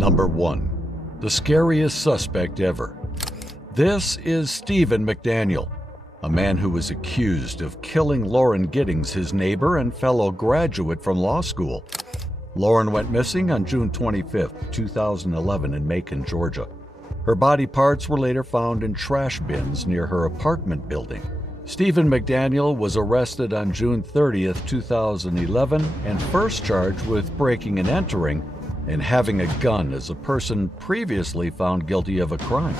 Number 1. The scariest suspect ever. This is Stephen McDaniel, a man who was accused of killing Lauren Giddings, his neighbor and fellow graduate from law school. Lauren went missing on June 25, 2011 in Macon, Georgia. Her body parts were later found in trash bins near her apartment building. Stephen McDaniel was arrested on June 30, 2011 and first charged with breaking and entering and having a gun as a person previously found guilty of a crime.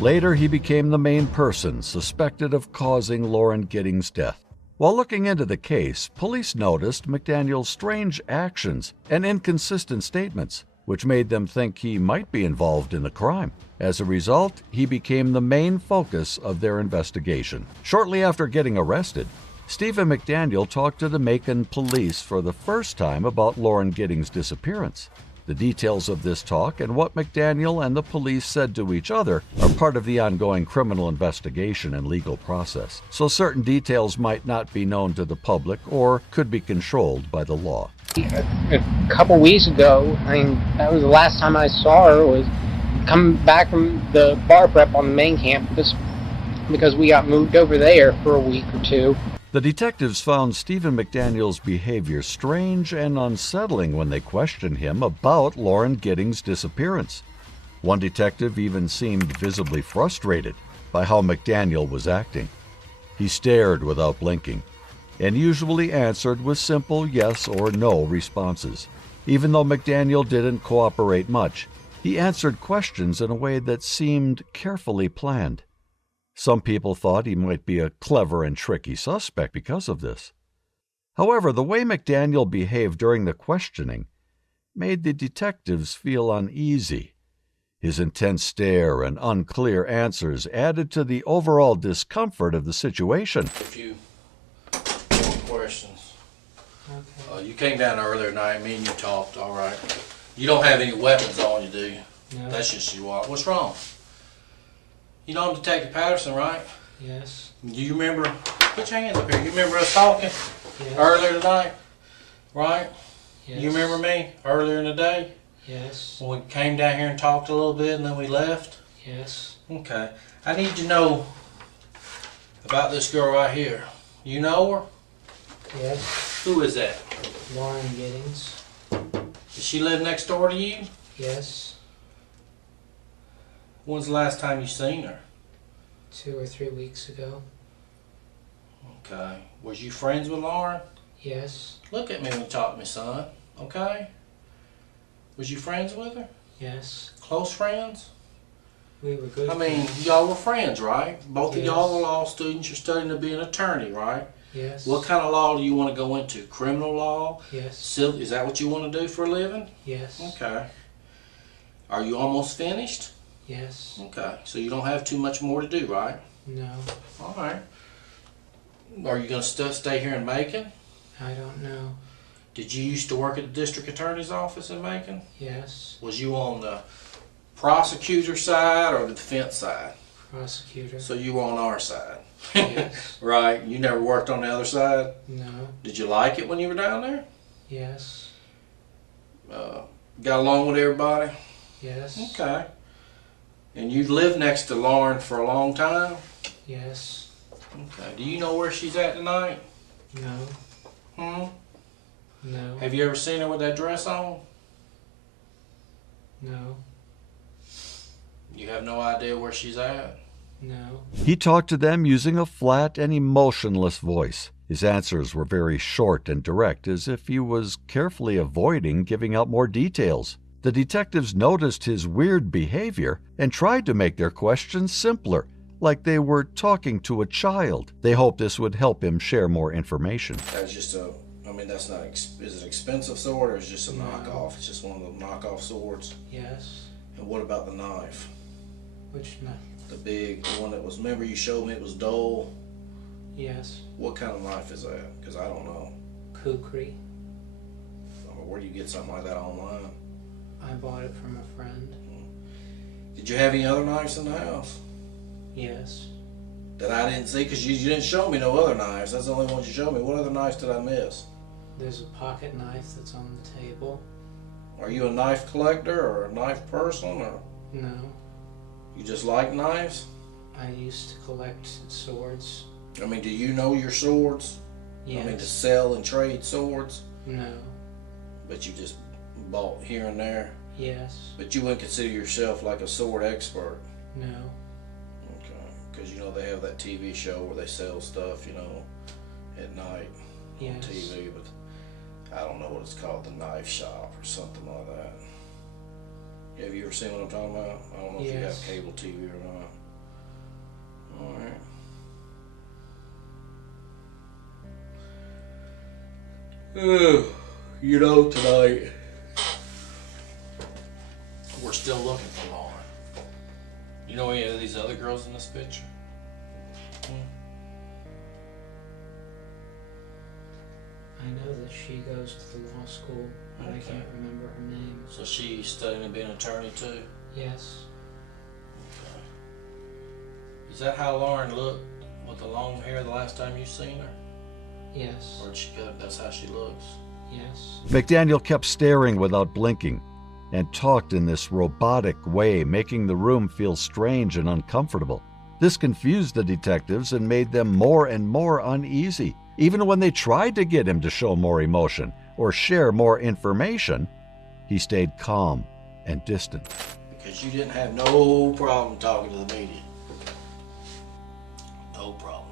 Later, he became the main person suspected of causing Lauren Giddings' death. While looking into the case, police noticed McDaniel's strange actions and inconsistent statements, which made them think he might be involved in the crime. As a result, he became the main focus of their investigation. Shortly after getting arrested, Stephen McDaniel talked to the Macon police for the first time about Lauren Giddings' disappearance. The details of this talk and what McDaniel and the police said to each other are part of the ongoing criminal investigation and legal process, so certain details might not be known to the public or could be controlled by the law. A couple weeks ago, that was the last time I saw her, was coming back from the bar prep on the main campus because we got moved over there for a week or two. The detectives found Stephen McDaniel's behavior strange and unsettling when they questioned him about Lauren Giddings' disappearance. One detective even seemed visibly frustrated by how McDaniel was acting. He stared without blinking and usually answered with simple yes or no responses. Even though McDaniel didn't cooperate much, he answered questions in a way that seemed carefully planned. Some people thought he might be a clever and tricky suspect because of this. However, the way McDaniel behaved during the questioning made the detectives feel uneasy. His intense stare and unclear answers added to the overall discomfort of the situation. If you have questions. Okay. You came down earlier tonight, me and you talked, all right. You don't have any weapons on you, do you? No. That's just you are. What's wrong? You know I'm Detective Patterson, right? Yes. Do you remember, put your hands up here, you remember us talking Yes. earlier tonight, right? Yes. You remember me earlier in the day? Yes. When we came down here and talked a little bit and then we left? Yes. Okay. I need to know about this girl right here. You know her? Yes. Who is that? Lauren Giddings. Does she live next door to you? Yes. When's the last time you seen her? 2 or 3 weeks ago. Okay. Was you friends with Lauren? Yes. Look at me when you talk to me, son. Okay? Was you friends with her? Yes. Close friends? We were good. I mean, y'all were friends, right? Both of Yes. y'all are law students. You're studying to be an attorney, right? Yes. What kind of law do you want to go into? Criminal law? Yes. Civil? Is that what you want to do for a living? Yes. Okay. Are you almost finished? Yes. Okay. So you don't have too much more to do, right? No. All right. Are you going to stay here in Macon? I don't know. Did you used to work at the district attorney's office in Macon? Yes. Was you on the prosecutor side or the defense side? Prosecutor. So you were on our side. Yes. Right. You never worked on the other side? No. Did you like it when you were down there? Yes. Got along with everybody? Yes. Okay. And you've lived next to Lauren for a long time? Yes. Okay. Do you know where she's at tonight? No. No. Have you ever seen her with that dress on? No. You have no idea where she's at? No. He talked to them using a flat and emotionless voice. His answers were very short and direct, as if he was carefully avoiding giving out more details. The detectives noticed his weird behavior and tried to make their questions simpler, like they were talking to a child. They hoped this would help him share more information. That's just that's not, is it an expensive sword or is it just a knockoff? It's just one of the knockoff swords? Yes. And what about the knife? Which knife? The big, the one that was, remember you showed me it was dull? Yes. What kind of knife is that? Because I don't know. Kukri. Where do you get something like that online? I bought it from a friend. Did you have any other knives in the house? Yes. That I didn't see? Because you didn't show me no other knives. That's the only ones you showed me. What other knives did I miss? There's a pocket knife that's on the table. Are you a knife collector or a knife person, or No. you just like knives? I used to collect swords. I mean, do you know your swords? Yes. I mean, to sell and trade swords? No. But you just bought here and there? Yes. But you wouldn't consider yourself like a sword expert? No. Okay. Because, you know, they have that TV show where they sell stuff, you know, at night on Yes. TV, but I don't know what it's called, the knife shop or something like that. Have you ever seen what I'm talking about? I don't know if you have Yes. cable TV or not. Alright. You know, tonight we're still looking for Lauren. You know any of these other girls in this picture? I know that she goes to the law school, but I Okay. can't remember her name. So she's studying to be an attorney too? Yes. Okay. Is that how Lauren looked with the long hair the last time you seen her? Yes. Or did she go, that's how she looks? Yes. McDaniel kept staring without blinking and talked in this robotic way, making the room feel strange and uncomfortable. This confused the detectives and made them more and more uneasy. Even when they tried to get him to show more emotion or share more information, he stayed calm and distant. Because you didn't have no problem talking to the media. No problem.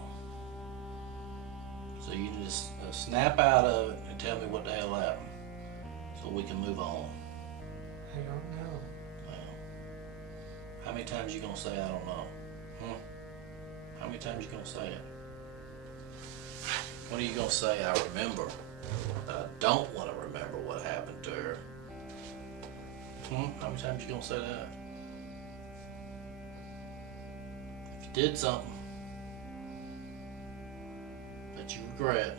So you can just snap out of it and tell me what the hell happened so we can move on. I don't know. Well, how many times you gonna say I don't know? How many times you gonna say it? When are you gonna say I remember? I don't want to remember what happened to her. How many times you gonna say that? If you did something that you regret,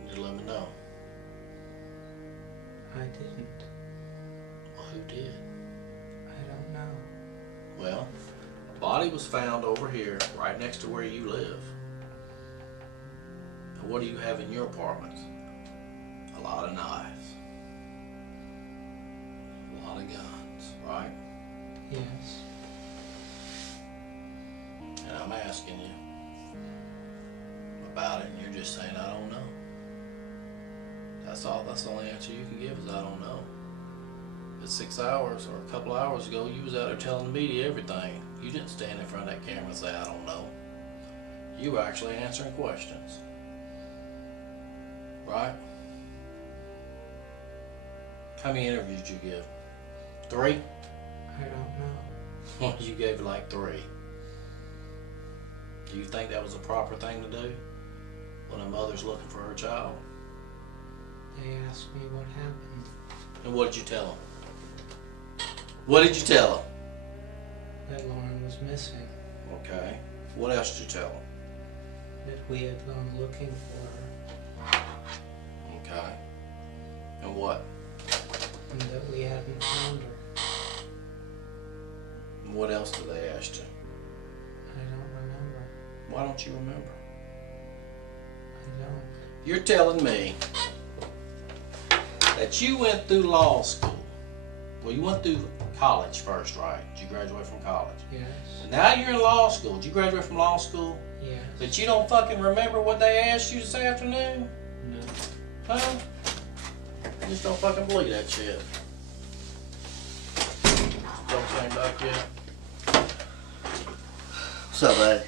you need to let me know. I didn't. Well, who did? I don't know. Well, a body was found over here, right next to where you live. And what do you have in your apartment? A lot of knives. A lot of guns, right? Yes. And I'm asking you about it, and you're just saying, I don't know. That's all. That's the only answer you can give is I don't know. But 6 hours or a couple hours ago, you was out there telling the media everything. You didn't stand in front of that camera and say, I don't know. You were actually answering questions. Right? How many interviews did you give? 3? I don't know. Well, you gave like 3. Do you think that was a proper thing to do when a mother's looking for her child? They asked me what happened. And what did you tell them? What did you tell them? That Lauren was missing. Okay. What else did you tell them? That we had gone looking for her. Okay. And what? And that we hadn't found her. And what else did they ask you? I don't remember. Why don't you remember? I don't. You're telling me that you went through law school. Well, you went through college first, right? Did you graduate from college? Yes. And now you're in law school. Did you graduate from law school? Yes. But you don't fucking remember what they asked you this afternoon? No. Huh? I just don't fucking believe that shit. Don't came back yet. What's up, buddy?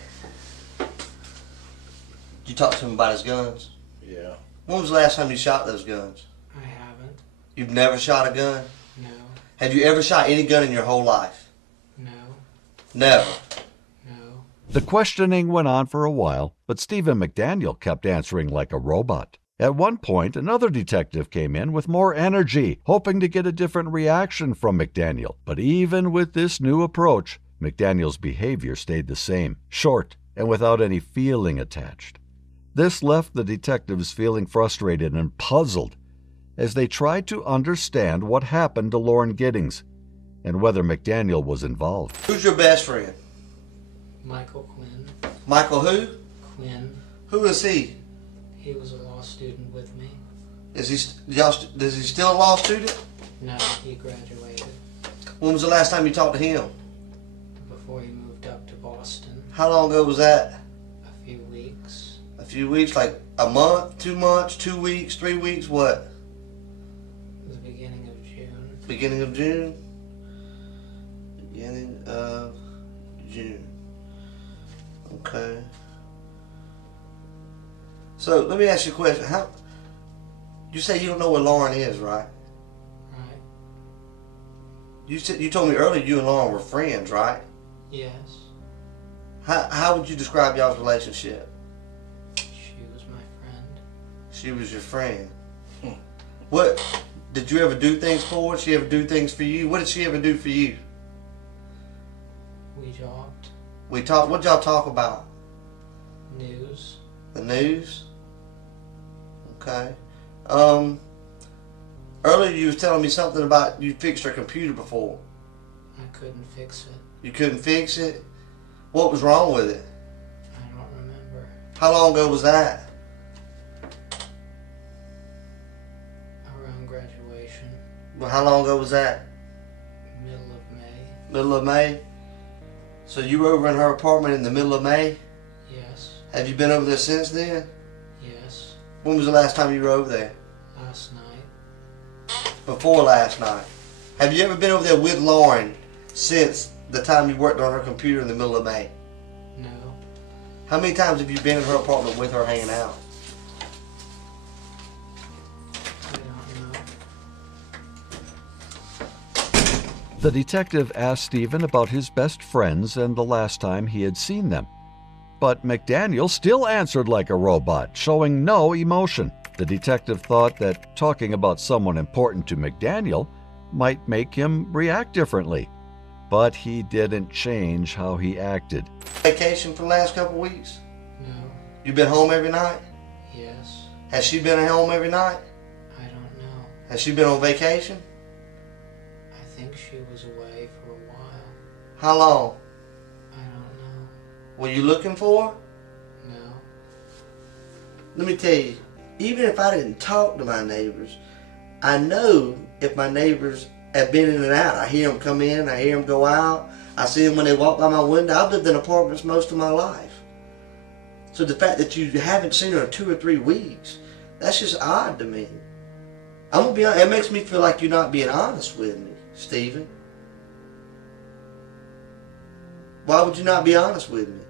Did you talk to him about his guns? Yeah. When was the last time you shot those guns? I haven't. You've never shot a gun? No. Have you ever shot any gun in your whole life? No. Never. No. The questioning went on for a while, but Stephen McDaniel kept answering like a robot. At one point, another detective came in with more energy, hoping to get a different reaction from McDaniel. But even with this new approach, McDaniel's behavior stayed the same, short and without any feeling attached. This left the detectives feeling frustrated and puzzled as they tried to understand what happened to Lauren Giddings and whether McDaniel was involved. Who's your best friend? Michael Quinn. Michael who? Quinn. Who is he? He was a law student with me. Is he is he still a law student? No, he graduated When was the last time you talked to him? before he moved up to Boston. How long ago was that? A few weeks. A few weeks, like a month, 2 months, 2 weeks, 3 weeks, what? The beginning of June. Beginning of June? Beginning of June. Okay. So let me ask you a question. You say you don't know where Lauren is, right? Right? You told me earlier you and Lauren were friends, right? Yes. How would you describe y'all's relationship? She was my friend. She was your friend. What did you ever do things for her? Did she ever do things for you? What did she ever do for you? We talked. We talked. What y'all talk about? News. The news. Okay. Earlier you was telling me something about you fixed her computer before. I couldn't fix it. You couldn't fix it? What was wrong with it? I don't remember. How long ago was that? Around graduation. Well, how long ago was that? Middle of May. Middle of May? So you were over in her apartment in the middle of May? Yes. Have you been over there since then? Yes. When was the last time you were over there? Last night. Before last night. Have you ever been over there with Lauren since the time you worked on her computer in the middle of May? No. How many times have you been in her apartment with her hanging out? I don't know. The detective asked Stephen about his best friends and the last time he had seen them. But McDaniel still answered like a robot, showing no emotion. The detective thought that talking about someone important to McDaniel might make him react differently. But he didn't change how he acted. Vacation for the last couple of weeks? No. You been home every night? Yes. Has she been at home every night? I don't know. Has she been on vacation? I think she was away for a while. How long? I don't know. Were you looking for her? No. Let me tell you, even if I didn't talk to my neighbors, I know if my neighbors have been in and out. I hear them come in, I hear them go out, I see them when they walk by my window. I've lived in apartments most of my life. So the fact that you haven't seen her in 2 or 3 weeks, that's just odd to me. I'm gonna be honest, it makes me feel like you're not being honest with me, Stephen. Why would you not be honest with me?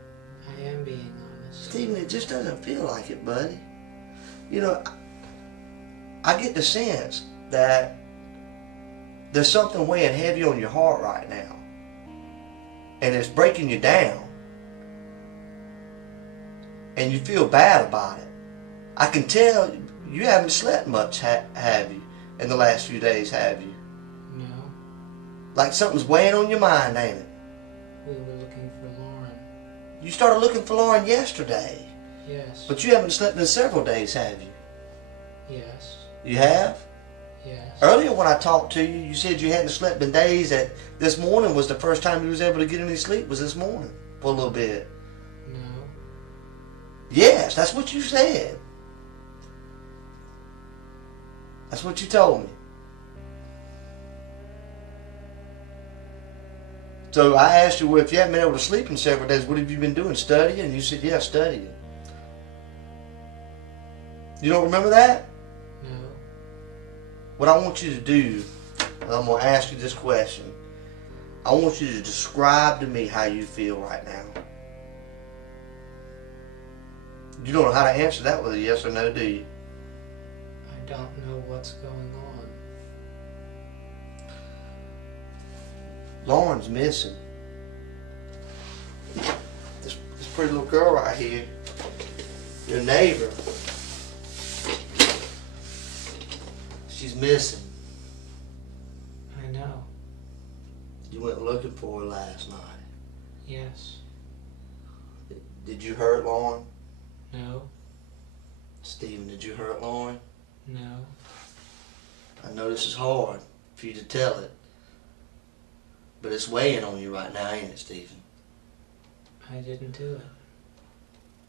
I am being honest. Stephen, it just doesn't feel like it, buddy. You know, I get the sense that there's something weighing heavy on your heart right now. And it's breaking you down. And you feel bad about it. I can tell you haven't slept much, have you, in the last few days, have you? No. Like something's weighing on your mind, ain't it? We were looking for Lauren. You started looking for Lauren yesterday. Yes. But you haven't slept in several days, have you? Yes. You have? Yes. Earlier when I talked to you, you said you hadn't slept in days, that this morning was the first time you was able to get any sleep, was this morning, for a little bit. No. Yes, that's what you said. That's what you told me. So I asked you, well, if you haven't been able to sleep in several days, what have you been doing, studying? And you said, yeah, studying. You don't remember that? No. What I want you to do, and I'm going to ask you this question. I want you to describe to me how you feel right now. You don't know how to answer that with a yes or no, do you? I don't know what's going on. Lauren's missing. This pretty little girl right here, your neighbor, she's missing. I know. You went looking for her last night. Yes. Did you hurt Lauren? No. Stephen, did you hurt Lauren? No. I know this is hard for you to tell it, but it's weighing on you right now, ain't it, Stephen? I didn't do it.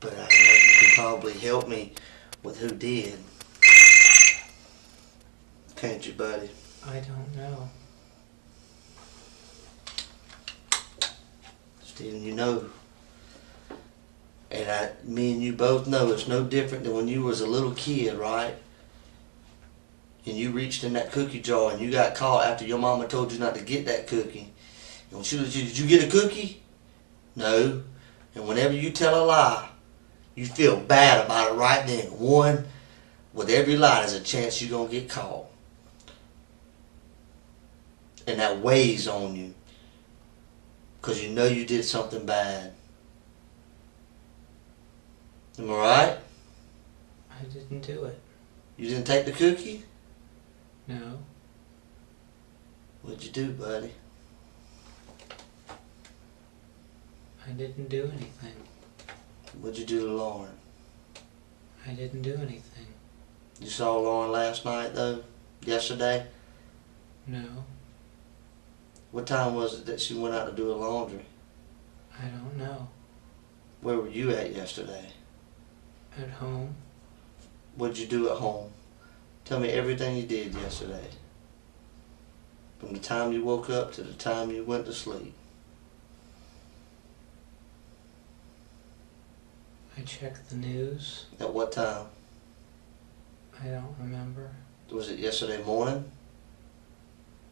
But I know you can probably help me with who did. can't you, buddy? I don't know. Stephen, you know, and me and you both know it's no different than when you was a little kid, right? And you reached in that cookie jar and you got caught after your mama told you not to get that cookie. And when she was, did you get a cookie? No. And whenever you tell a lie, you feel bad about it right then. One, with every lie, there's a chance you're going to get caught. And that weighs on you. Because you know you did something bad. Am I right? I didn't do it. You didn't take the cookie? No. What'd you do, buddy? I didn't do anything. What'd you do to Lauren? I didn't do anything. You saw Lauren last night, though? Yesterday? No. What time was it that she went out to do her laundry? I don't know. Where were you at yesterday? At home? What'd you do at home? Tell me everything you did yesterday. From the time you woke up to the time you went to sleep. I checked the news. At what time? I don't remember. Was it yesterday morning?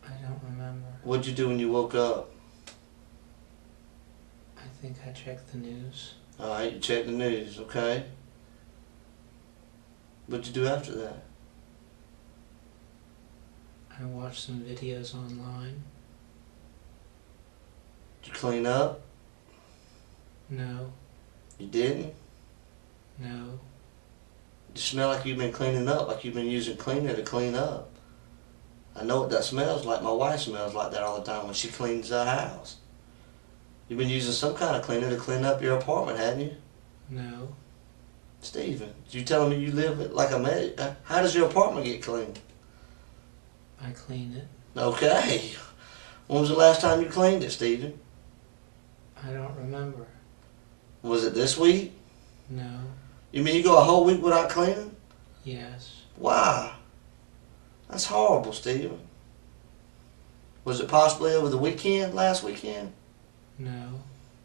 I don't remember. What'd you do when you woke up? I think I checked the news. Alright, you checked the news, okay? What'd you do after that? I watched some videos online. Did you clean up? No. You didn't? No. You smell like you've been cleaning up, like you've been using cleaner to clean up. I know what that smells like. My wife smells like that all the time when she cleans her house. You've been using some kind of cleaner to clean up your apartment, hadn't you? No. Stephen, you telling me you live like a man? How does your apartment get cleaned? I clean it. Okay. When was the last time you cleaned it, Stephen? I don't remember. Was it this week? No. You mean you go a whole week without cleaning? Yes. Why? That's horrible, Stephen. Was it possibly over the weekend, last weekend? No.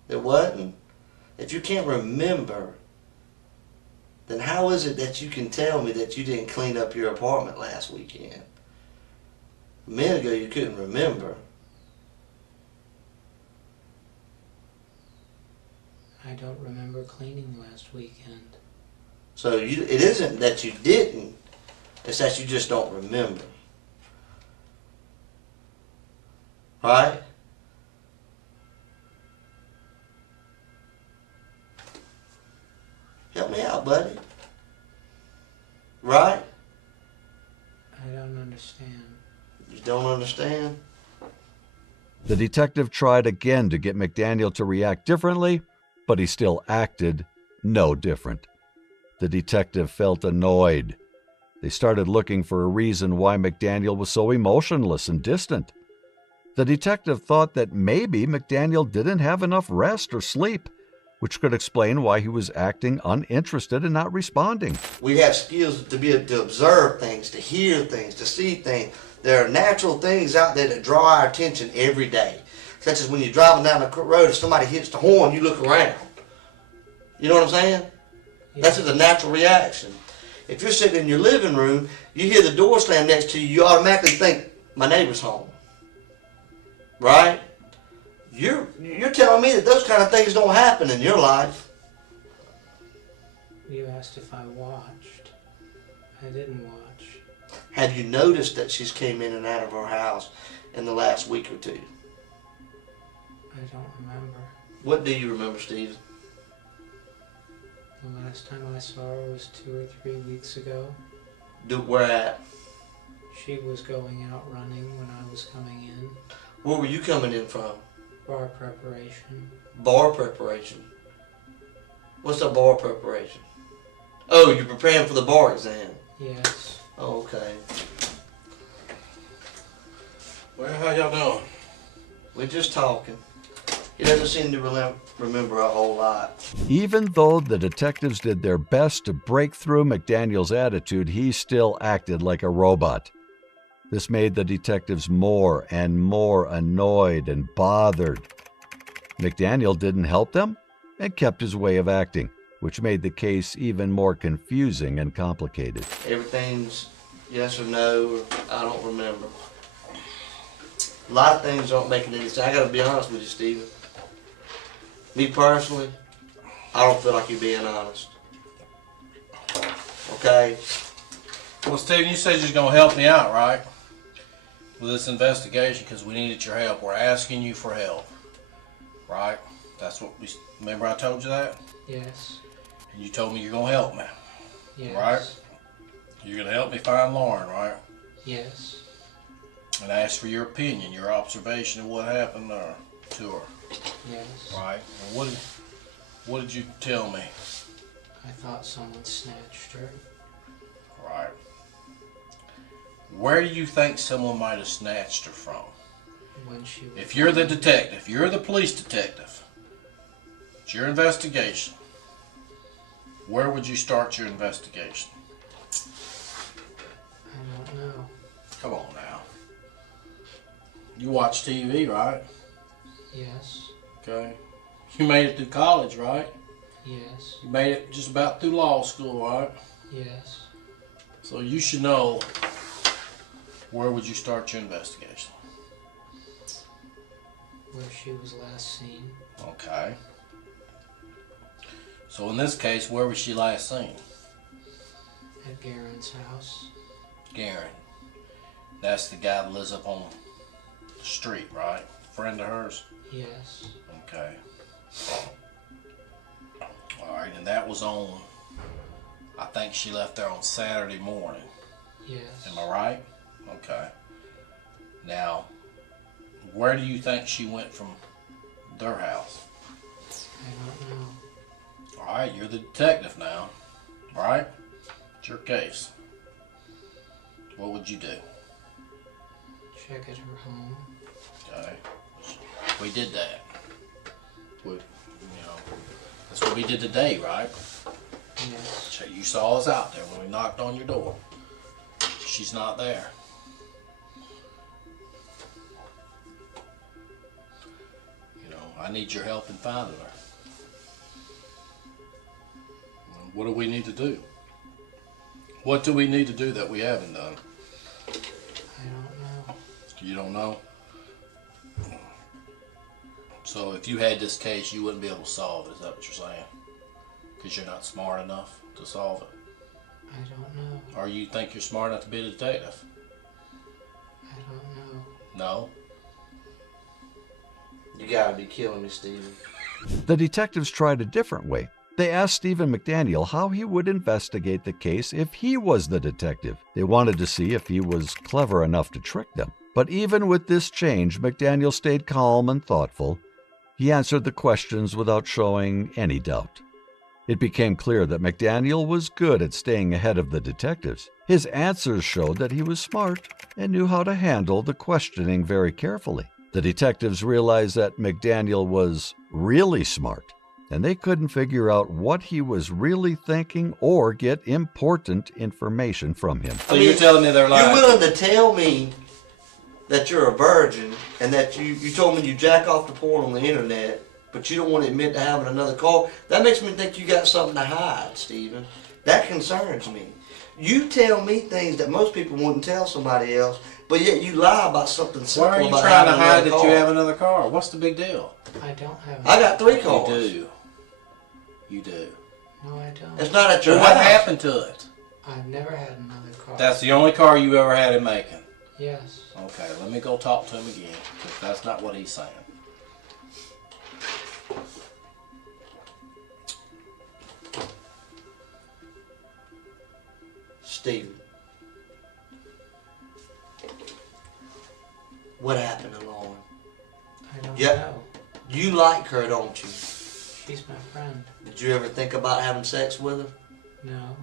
It wasn't? If you can't remember, then how is it that you can tell me that you didn't clean up your apartment last weekend? A minute ago you couldn't remember. I don't remember cleaning last weekend. So it isn't that you didn't, it's that you just don't remember. Right? Help me out, buddy. Right? I don't understand. You don't understand? The detective tried again to get McDaniel to react differently, but he still acted no different. The detective felt annoyed. They started looking for a reason why McDaniel was so emotionless and distant. The detective thought that maybe McDaniel didn't have enough rest or sleep, which could explain why he was acting uninterested and not responding. We have skills to be able to observe things, to hear things, to see things. There are natural things out there that draw our attention every day. Such as when you're driving down the road, if somebody hits the horn, you look around. You know what I'm saying? Yeah. That's just a natural reaction. If you're sitting in your living room, you hear the door slam next to you, you automatically think, my neighbor's home. Right? You're telling me that those kind of things don't happen in your life. You asked if I watched. I didn't watch. Have you noticed that she's came in and out of our house in the last week or two? I don't remember. What do you remember, Steve? The last time I saw her was 2 or 3 weeks ago. Where at? She was going out running when I was coming in. Where were you coming in from? Bar preparation. Bar preparation. What's a bar preparation? Oh, you're preparing for the bar exam. Yes. Oh, okay. Well, how y'all doing? We're just talking. He doesn't seem to remember a whole lot. Even though the detectives did their best to break through McDaniel's attitude, he still acted like a robot. This made the detectives more and more annoyed and bothered. McDaniel didn't help them and kept his way of acting, which made the case even more confusing and complicated. Everything's yes or no, or I don't remember. A lot of things aren't making any sense. I gotta be honest with you, Stephen. Me personally, I don't feel like you're being honest. Okay? Well, Steven, you said you're going to help me out, right? With this investigation, because we needed your help. We're asking you for help, right? That's what we. Remember I told you that? Yes. And you told me you're going to help me, Yes. right? You're going to help me find Lauren, right? Yes. And ask for your opinion, your observation of what happened to her, Yes. right? And what did you tell me? I thought someone snatched her. Right. Where do you think someone might have snatched her from? When she was If you're the detective, you're the police detective, it's your investigation. Where would you start your investigation? I don't know. Come on now. You watch TV, right? Yes. Okay. You made it through college, right? Yes. You made it just about through law school, right? Yes. So you should know, where would you start your investigation? Where she was last seen. Okay. So in this case, where was she last seen? At Garen's house. Garen. That's the guy that lives up on the street, right? Friend of hers? Yes. Okay. Alright, and that was on, I think she left there on Saturday morning. Yes. Am I right? Okay. Now, where do you think she went from their house? I don't know. Alright, you're the detective now. Alright? It's your case. What would you do? Check at her home. Okay. We did that. That's what we did today, right? Yes. You saw us out there when we knocked on your door. She's not there. I need your help in finding her. What do we need to do? What do we need to do that we haven't done? I don't know. You don't know? So if you had this case, you wouldn't be able to solve it. Is that what you're saying? Because you're not smart enough to solve it? I don't know. Or you think you're smart enough to be a detective? I don't know. No? You gotta be killing me, Stephen. The detectives tried a different way. They asked Stephen McDaniel how he would investigate the case if he was the detective. They wanted to see if he was clever enough to trick them. But even with this change, McDaniel stayed calm and thoughtful. He answered the questions without showing any doubt. It became clear that McDaniel was good at staying ahead of the detectives. His answers showed that he was smart and knew how to handle the questioning very carefully. The detectives realized that McDaniel was really smart, and they couldn't figure out what he was really thinking or get important information from him. So you're telling me they're lying? You're willing to tell me that you're a virgin and that you told me you jack off the porn on the internet, but you don't want to admit to having another car? That makes me think you got something to hide, Stephen. That concerns me. You tell me things that most people wouldn't tell somebody else, but yet you lie about something simple. Why are you about trying to having hide another that you car. have another car? What's the big deal? I don't have. I got 3 cars. You do. You do. No, I don't. It's not at your Well, what house. happened to it? I've never had another car. That's the only car you ever had in Macon. Yes. Okay, let me go talk to him again, because that's not what he's saying. Stephen, what happened to Lauren? I don't Yeah. know. You like her, don't you? She's my friend. Did you ever think about having sex with her? No.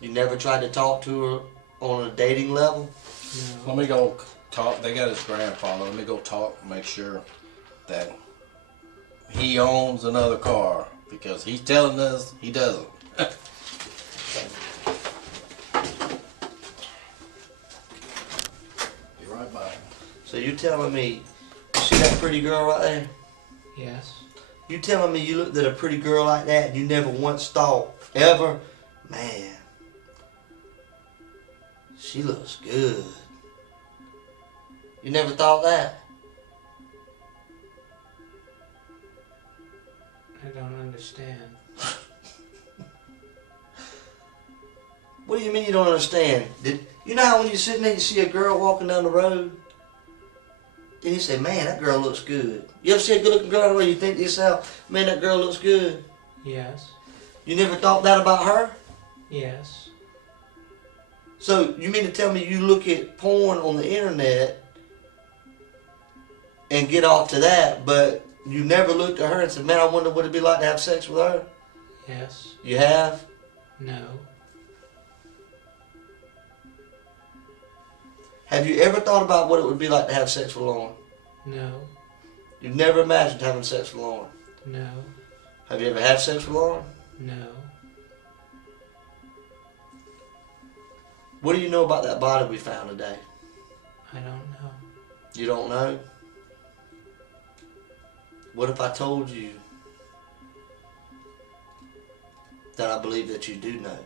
You never tried to talk to her on a dating level? No. Let me go talk. They got his grandfather. Let me go talk and make sure that he owns another car, because he's telling us he doesn't. So you're telling me, you see that pretty girl right there? Yes. You telling me you looked at a pretty girl like that and you never once thought, ever, man, she looks good. You never thought that? I don't understand. What do you mean you don't understand? You know how when you're sitting there you see a girl walking down the road? And you say, man, that girl looks good. You ever see a good looking girl down the road and you think to yourself, man, that girl looks good? Yes. You never thought that about her? Yes. So you mean to tell me you look at porn on the internet and get off to that, but you never looked at her and said, man, I wonder what it'd be like to have sex with her? Yes. You have? No. Have you ever thought about what it would be like to have sex with Lauren? No. You've never imagined having sex with Lauren? No. Have you ever had sex with Lauren? No. What do you know about that body we found today? I don't know. You don't know? What if I told you that I believe that you do know?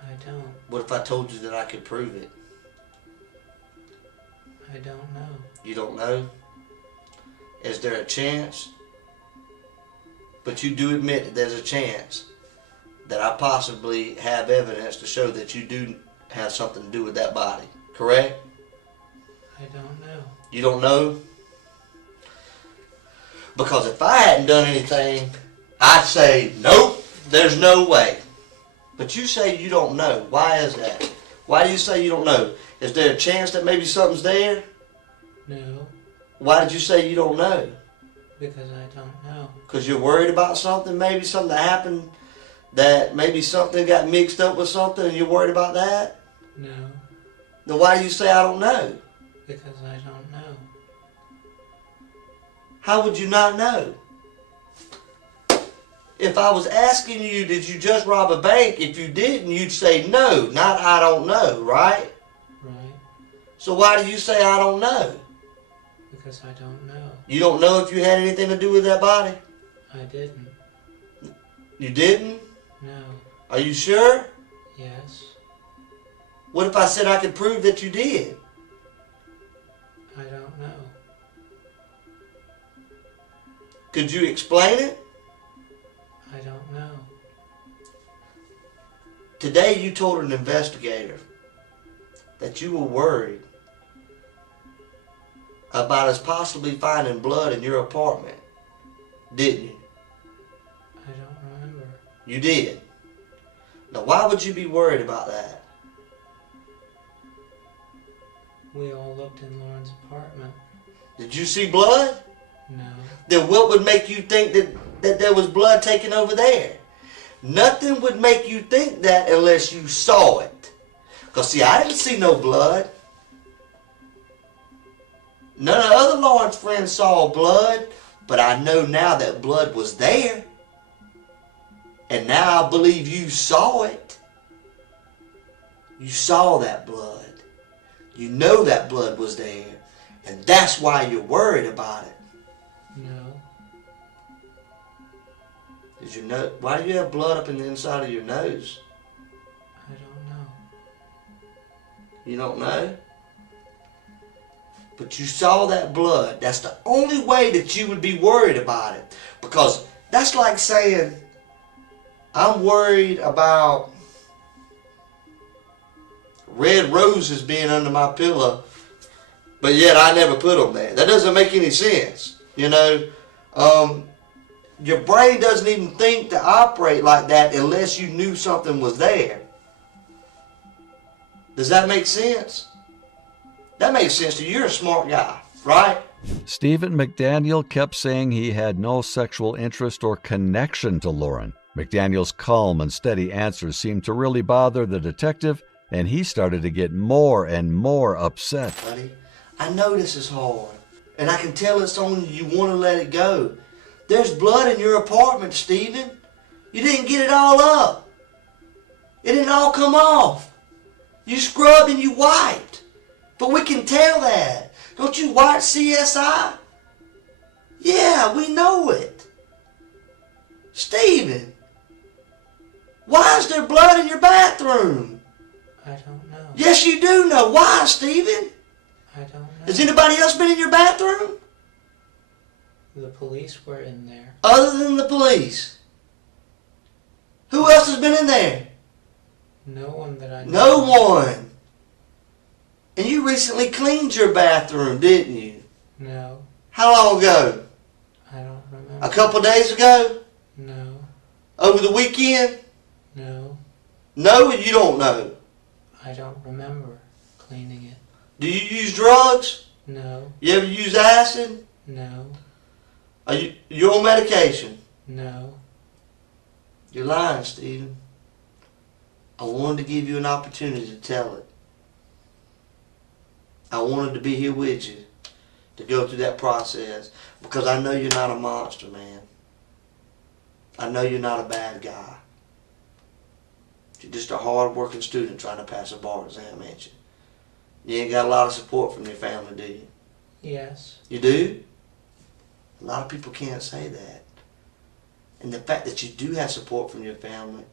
I don't. What if I told you that I could prove it? I don't know. You don't know? Is there a chance? But you do admit that there's a chance that I possibly have evidence to show that you do have something to do with that body, correct? I don't know. You don't know? Because if I hadn't done anything, I'd say, nope, there's no way. But you say you don't know. Why is that? Why do you say you don't know? Is there a chance that maybe something's there? No. Why did you say you don't know? Because I don't know. Because you're worried about something, maybe something that happened, that maybe something got mixed up with something and you're worried about that? No. Then why do you say I don't know? Because I don't know. How would you not know? If I was asking you, did you just rob a bank? If you didn't, you'd say no, not I don't know, right? Right. So why do you say I don't know? Because I don't know. You don't know if you had anything to do with that body? I didn't. You didn't? No. Are you sure? Yes. What if I said I could prove that you did? I don't know. Could you explain it? I don't know. Today you told an investigator that you were worried about us possibly finding blood in your apartment, didn't you? I don't remember. You did. Now why would you be worried about that? We all looked in Lauren's apartment. Did you see blood? No. Then what would make you think that there was blood taken over there? Nothing would make you think that unless you saw it. Because see, I didn't see no blood. None of the other Lawrence friends saw blood, but I know now that blood was there. And now I believe you saw it. You saw that blood. You know that blood was there. And that's why you're worried about it. No. Did you know? Why do you have blood up in the inside of your nose? I don't know. You don't know? But you saw that blood. That's the only way that you would be worried about it. Because that's like saying, I'm worried about red roses being under my pillow, but yet I never put them there. That doesn't make any sense. You know, your brain doesn't even think to operate like that unless you knew something was there. Does that make sense? That makes sense to you. You're a smart guy, right? Stephen McDaniel kept saying he had no sexual interest or connection to Lauren. McDaniel's calm and steady answers seemed to really bother the detective, and he started to get more and more upset. Buddy, I know this is hard, and I can tell it's on you. You want to let it go. There's blood in your apartment, Stephen. You didn't get it all up. It didn't all come off. You scrubbed and you wiped. But we can tell that. Don't you watch CSI? Yeah, we know it. Stephen, why is there blood in your bathroom? I don't know. Yes, you do know. Why, Stephen? I don't know. Has anybody else been in your bathroom? The police were in there. Other than the police? Who else has been in there? No one that I know. No one. And you recently cleaned your bathroom, didn't you? No, How long ago? I don't remember. A couple days ago? No, Over the weekend? no, No, you don't know. I don't remember cleaning it. Do you use drugs? No, You ever use acid? no, Are you on medication? no. You're lying, Stephen. I wanted to give you an opportunity to tell it. I wanted to be here with you to go through that process because I know you're not a monster, man. I know you're not a bad guy. You're just a hard-working student trying to pass a bar exam, ain't you? You ain't got a lot of support from your family, do you? Yes, You do? A lot of people can't say that. And the fact that you do have support from your family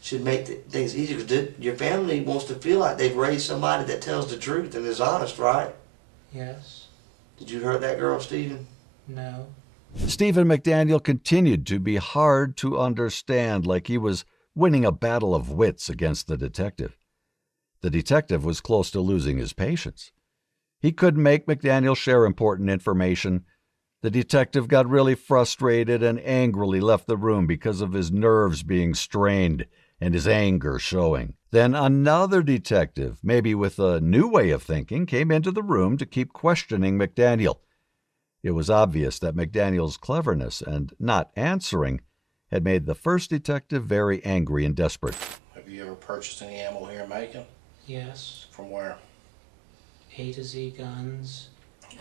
should make things easier because your family wants to feel like they've raised somebody that tells the truth and is honest, right? yes, Did you hurt that girl, Stephen? no, Stephen McDaniel continued to be hard to understand, like he was winning a battle of wits against the detective. The detective was close to losing his patience. He couldn't make McDaniel share important information. The detective got really frustrated and angrily left the room because of his nerves being strained and his anger showing. Then another detective, maybe with a new way of thinking, came into the room to keep questioning McDaniel. It was obvious that McDaniel's cleverness and not answering had made the first detective very angry and desperate. Have you ever purchased any ammo here in Macon? yes. From where? A to Z guns.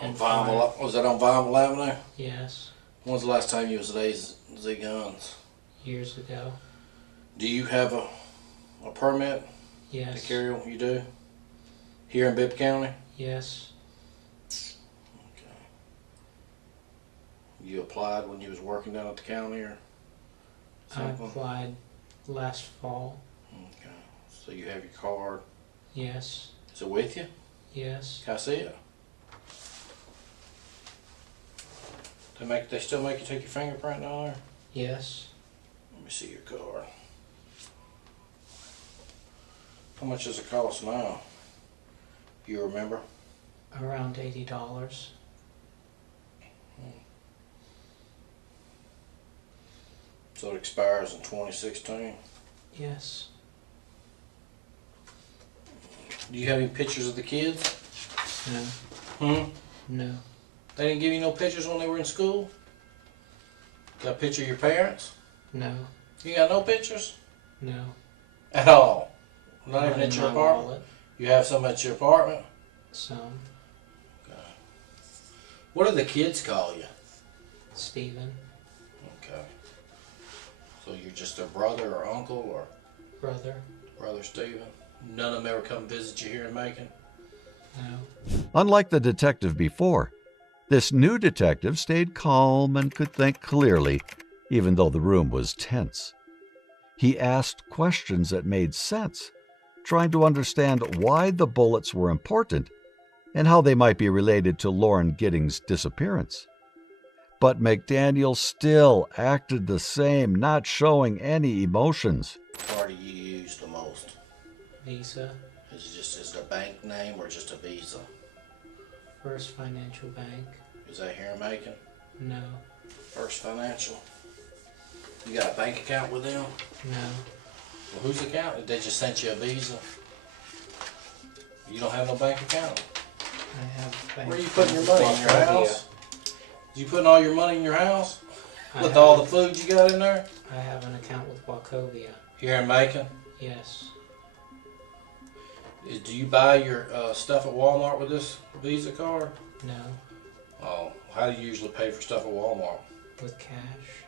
On And Vineable, was that on Vineable Avenue? Yes, When's the last time you was at AZ Guns? years ago. Do you have a permit to Yes, carry one? You do? Here in Bibb County? yes, Okay. You applied when you was working down at the county or I something? applied last fall. Okay. So you have your card. Yes, Is it with you? yes, Can I see it? They still make you take your fingerprint down there? yes. Let me see your card. How much does it cost now? You remember? Around $80. So it expires in 2016. Yes, Do you have any pictures of the kids? no, Hmm? no, They didn't give you no pictures when they were in school? Got a picture of your parents? no, You got no pictures? no. At all? Not even in at your my apartment? wallet. You have some at your apartment? Some. What do the kids call you? Stephen. Okay. So you're just their brother or uncle or Brother. brother Stephen? None of them ever come visit you here in Macon? No. Unlike the detective before, this new detective stayed calm and could think clearly, even though the room was tense. He asked questions that made sense, trying to understand why the bullets were important and how they might be related to Lauren Giddings' disappearance. But McDaniel still acted the same, not showing any emotions. What card do you use the most? Visa. Is it a bank name or just a Visa? First Financial Bank. Is that here in Macon? No. First Financial. You got a bank account with them? No. Well, whose account? They just sent you a Visa? You don't have no bank account? I have bank. Where are you putting your accounts money? with In your Wachovia. house? You putting all your money in your house? I With have- all the food you got in there? I have an account with Wachovia. Here in Macon? Yes. Do you buy your stuff at Walmart with this Visa card? No. Oh, how do you usually pay for stuff at Walmart? With cash.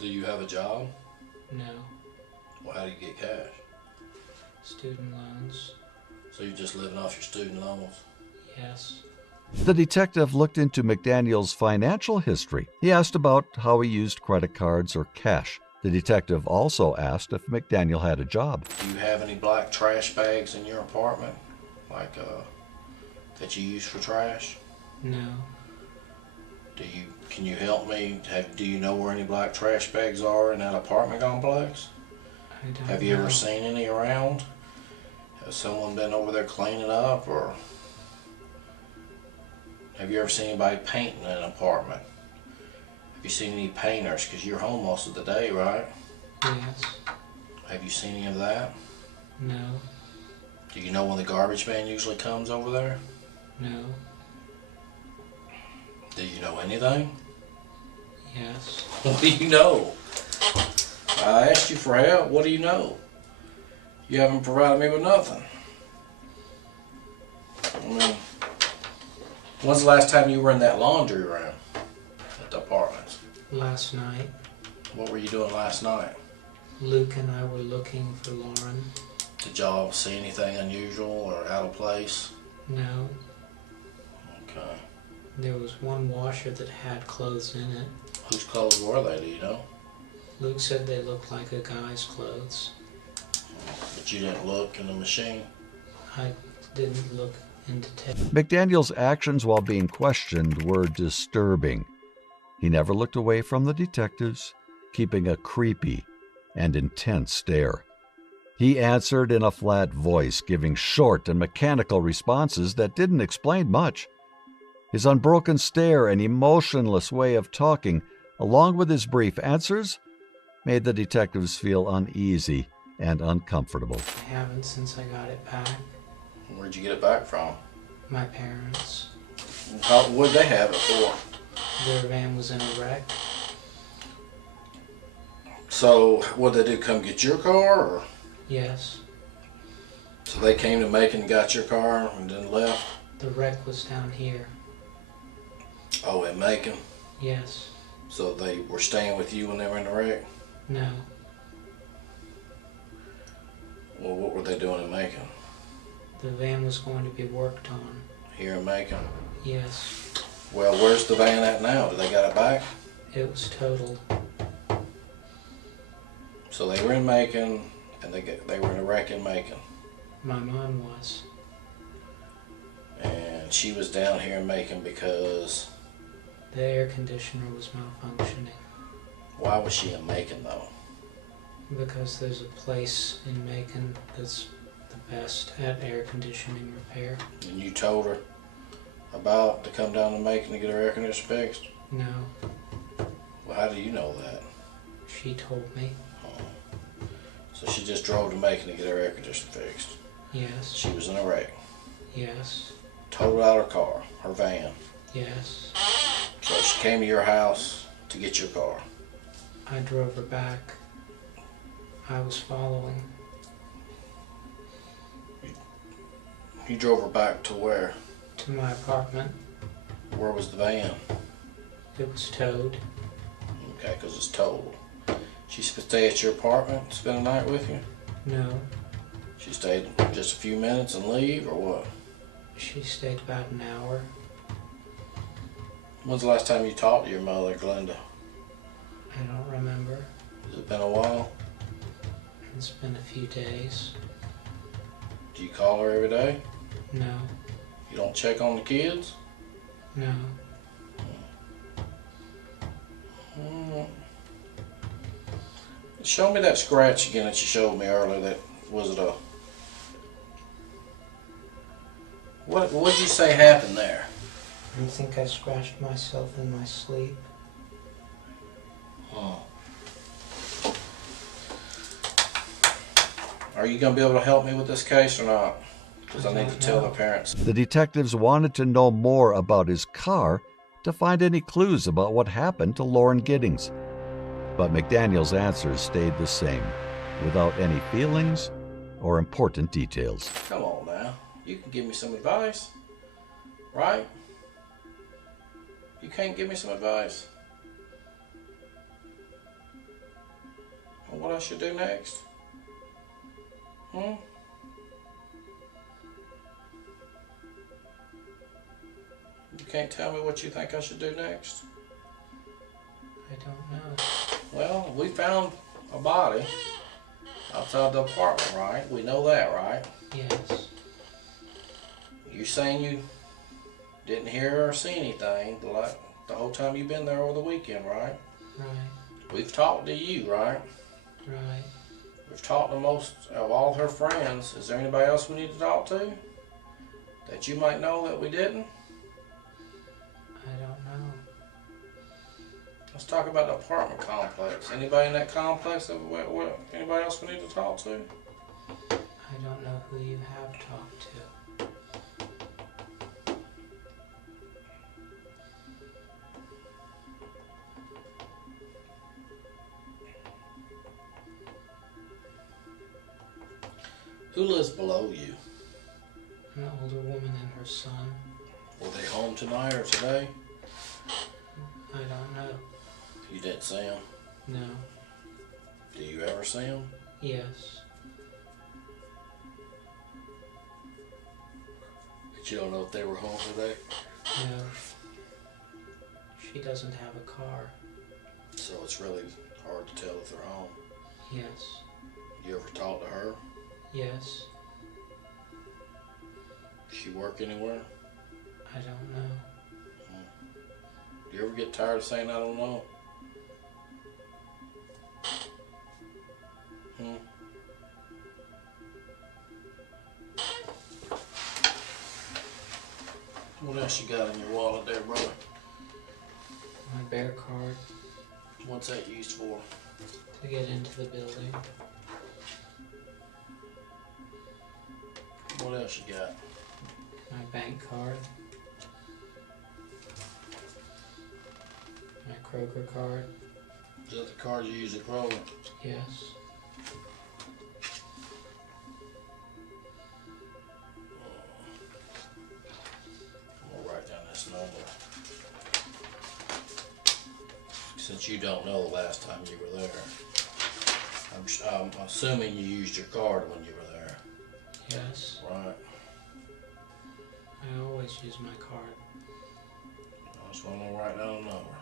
Do you have a job? No. Well, how do you get cash? Student loans. So you're just living off your student loans? Yes. The detective looked into McDaniel's financial history. He asked about how he used credit cards or cash. The detective also asked if McDaniel had a job. Do you have any black trash bags in your apartment? Like, that you use for trash? No. Can you help me? Do you know where any black trash bags are in that apartment complex? I don't Have you know. ever seen any around? Has someone been over there cleaning up, or have you ever seen anybody painting an apartment? Have you seen any painters? Because you're home most of the day, right? Yes. Have you seen any of that? No. Do you know when the garbage man usually comes over there? No. Do you know anything? Yes. What do you know? I asked you for help. What do you know? You haven't provided me with nothing. I mean, when's the last time you were in that laundry room at the apartments? Last night, What were you doing last night? Luke and I were looking for Lauren. Did y'all see anything unusual or out of place? No. Okay. There was one washer that had clothes in it. Whose clothes were they, do you know? Luke said they looked like a guy's clothes. But you didn't look in the machine? I didn't look into McDaniel's actions while being questioned were disturbing. He never looked away from the detectives, keeping a creepy and intense stare. He answered in a flat voice, giving short and mechanical responses that didn't explain much. His unbroken stare and emotionless way of talking, along with his brief answers, made the detectives feel uneasy and uncomfortable. I haven't since I got it back. Where'd you get it back from? My parents. What'd they have it for? Their van was in a wreck. So, what'd they do, come get your car, or? Yes. So they came to Macon and got your car and then left? The wreck was down here. Oh, in Macon? Yes. So they were staying with you when they were in the wreck? No. Well, what were they doing in Macon? The van was going to be worked on. Here in Macon? Yes. Well, where's the van at now? Do they got it back? It was totaled. So they were in Macon, and they were in a wreck in Macon. My mom was. And she was down here in Macon because... The air conditioner was malfunctioning. Why was she in Macon, though? Because there's a place in Macon that's the best at air conditioning repair. And you told her about to come down to Macon to get her air conditioner fixed? No. Well, how do you know that? She told me. So she just drove to Macon to get her air conditioner fixed. Yes. She was in a wreck. Yes. Totaled out her car, her van. Yes. So she came to your house to get your car. I drove her back. I was following. You drove her back to where? To my apartment. Where was the van? It was towed. Okay, because it's totaled. She stay at your apartment, spend the night with you? No. She stayed just a few minutes and leave, or what? She stayed about an hour. When's the last time you talked to your mother, Glenda? I don't remember. Has it been a while? It's been a few days. Do you call her every day? No. You don't check on the kids? No. Show me that scratch again that you showed me earlier. That was it a... What did you say happened there? I think I scratched myself in my sleep. Oh. Are you going to be able to help me with this case or not? Because I need to tell the parents. The detectives wanted to know more about his car to find any clues about what happened to Lauren Giddings. But McDaniel's answers stayed the same, without any feelings or important details. Come on now. You can give me some advice, right? You can't give me some advice on what I should do next? can't tell me what you think I should do next? I don't know. Well, we found a body outside the apartment, right? We know that, right? Yes. You saying you didn't hear or see anything the whole time you've been there over the weekend, right? Right. We've talked to you, right? Right. We've talked to most of all her friends. Is there anybody else we need to talk to that you might know that we didn't? I don't know. Let's talk about the apartment complex. Anybody in that complex that anybody else we need to talk to? I don't know who you have talked to. Who lives below you? An older woman and her son. Were they home tonight or today? I don't know. You didn't see them? No. Do you ever see them? Yes. But you don't know if they were home today? No. She doesn't have a car. So it's really hard to tell if they're home. Yes. You ever talk to her? Yes. Does she work anywhere? I don't know. Do you ever get tired of saying I don't know? What else you got in your wallet there, brother? My bear card What's that used for? to get into the building. What else you got? My bank card. My Kroger card. Is that the card you use at Kroger? Yes. I'm gonna write down this number. Since you don't know the last time you were there, I'm assuming you used your card when you were there, Yes. right? I always use my card. I just want to write down a number.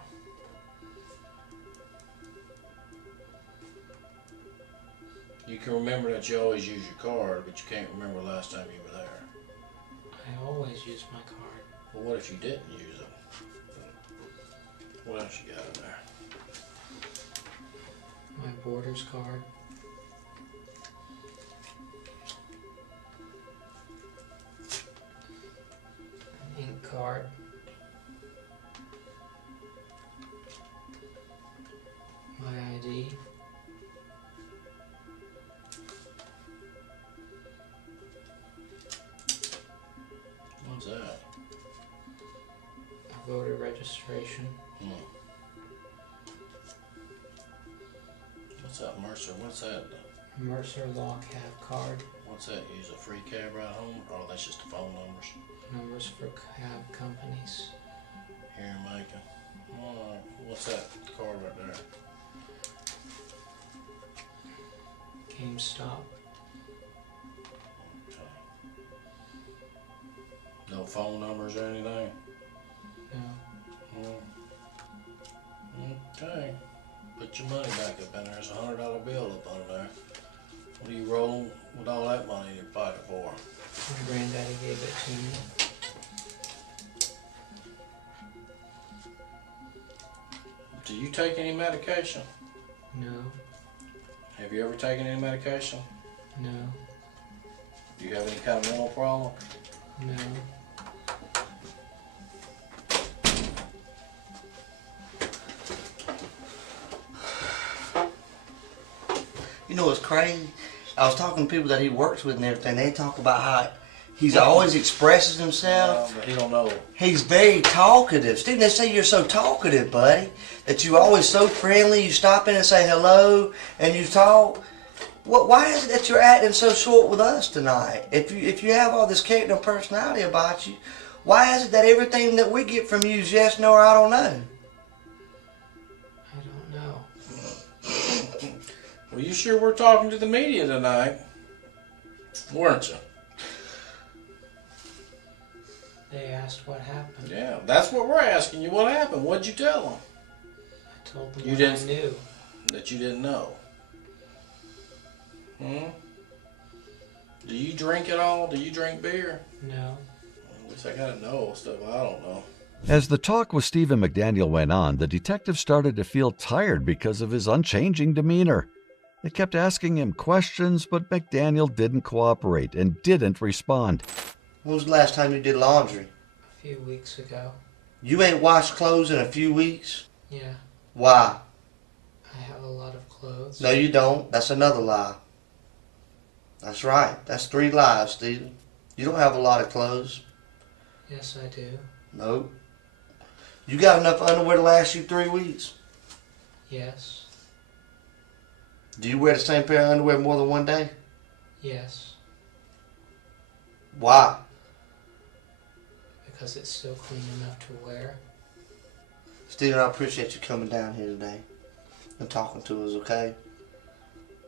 You can remember that you always use your card, but you can't remember the last time you were there. I always use my card. Well, what if you didn't use it? What else you got in there? My Borders card. An ink card. My ID. What's that? Voter registration. What's that, Mercer? What's that? Mercer Law Cab card. What's that? Use a free cab ride home? Oh, that's just the phone numbers. Numbers for cab companies. Here in Macon. Alright, what's that card right there? GameStop. No phone numbers or anything? No. Okay. Put your money back up in there. There's $100 bill up under there. What are you rolling with all that money in your pocket for? My granddaddy gave it to me. Do you take any medication? No. Have you ever taken any medication? No. Do you have any kind of mental problem? No. You know what's crazy? I was talking to people that he works with and everything. They talk about how he's always expresses himself. But he don't know. He's very talkative. Stephen, they say you're so talkative, buddy, that you're always so friendly. You stop in and say hello, and you talk. Why is it that you're acting so short with us tonight? If you have all this character and personality about you, why is it that everything that we get from you is yes, no, or I don't know? I don't know. Well, you sure were talking to the media tonight, weren't you? They asked what happened. Yeah, that's what we're asking you. What happened? What'd you tell them? I told them You what didn't- I knew. That you didn't know. Do you drink at all? Do you drink beer? No. At least I gotta know stuff I don't know. As the talk with Stephen McDaniel went on, the detective started to feel tired because of his unchanging demeanor. They kept asking him questions, but McDaniel didn't cooperate and didn't respond. When was the last time you did laundry? A few weeks ago. You ain't washed clothes in a few weeks? Yeah. Why? I have a lot of clothes. No, you don't. That's another lie. That's right. That's 3 lies, Stephen. You don't have a lot of clothes. Yes, I do. Nope. You got enough underwear to last you 3 weeks? Yes. Do you wear the same pair of underwear more than one day? Yes. Why? Because it's still clean enough to wear. Stephen, I appreciate you coming down here today and talking to us, okay?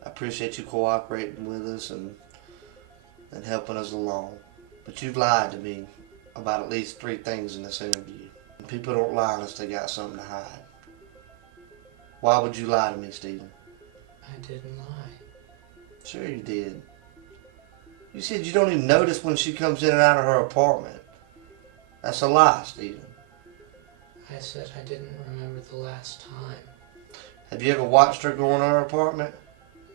I appreciate you cooperating with us and helping us along. But you've lied to me about at least 3 things in this interview. People don't lie unless they got something to hide. Why would you lie to me, Stephen? I didn't lie. Sure you did. You said you don't even notice when she comes in and out of her apartment. That's a lie, Stephen. I said I didn't remember the last time. Have you ever watched her go in her apartment?